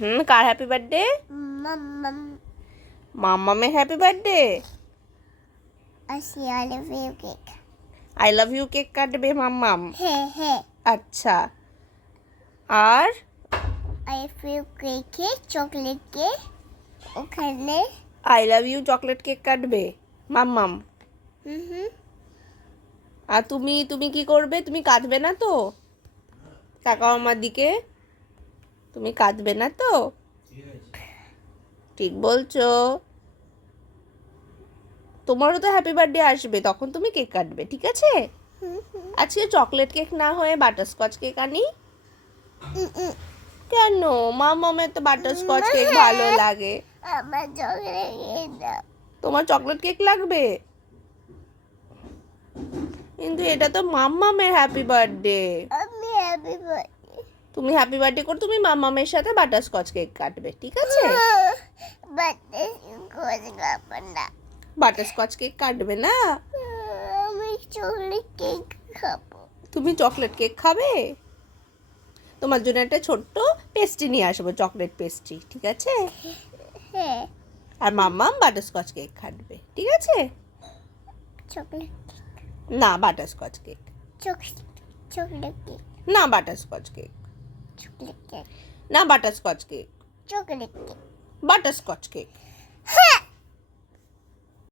কার happy birthday? Mammam. মাম্মামের happy birthday. আসি I love you cake. I love you cake কাটবে মাম্মাম। হ্যাঁ। আচ্ছা, আর আই লাভ ইউ কেকে চকলেট কেক ওখানে। I love you chocolate cake কাটবে মাম্মাম। আর তুমি তুমি কি করবে? তুমি কাঁদবে না তো কাকা মামার দিকে? তুমি কাঁদবে না তো? ঠিক বলছো। তোমারও তো হ্যাপি বার্থডে আসবে, তখন তুমি কেক কাটবে, ঠিক আছে? আজকে চকলেট কেক না হয়ে বাটারস্কচ কেক আনি? কেন? মামামের তো বাটারস্কচ কেক ভালো লাগে। আমার চকলেট কেক দাও। তোমার চকলেট কেক লাগবে? কিন্তু এটা তো মাম্মামের হ্যাপি বার্থডে। আমি হ্যাপি বার্থডে। তুমি হ্যাপি বার্থডে করে তুমি মাম্মামের সাথে বাটারস্কচ কেক কাটবে, ঠিক আছে? বার্থডে করে খাবো না। বাটারস্কচ কেক কাটবে না? আমি চকলেট কেক খাবো। তুমি চকলেট কেক খাবে? তোমার জন্য একটা ছোট্ট পেস্ট্রি নিয়ে আসবো, চকলেট পেস্ট্রি, ঠিক আছে? হ্যাঁ। আর মাম্মাম বাটারস্কচ কেক খাবে, ঠিক আছে? চকলেট না, বাটারস্কচ কেক। Chocolate cake. না, বাটারস্কচ কেক। Chocolate cake. না, butterscotch cake. Chocolate cake. Butterscotch cake.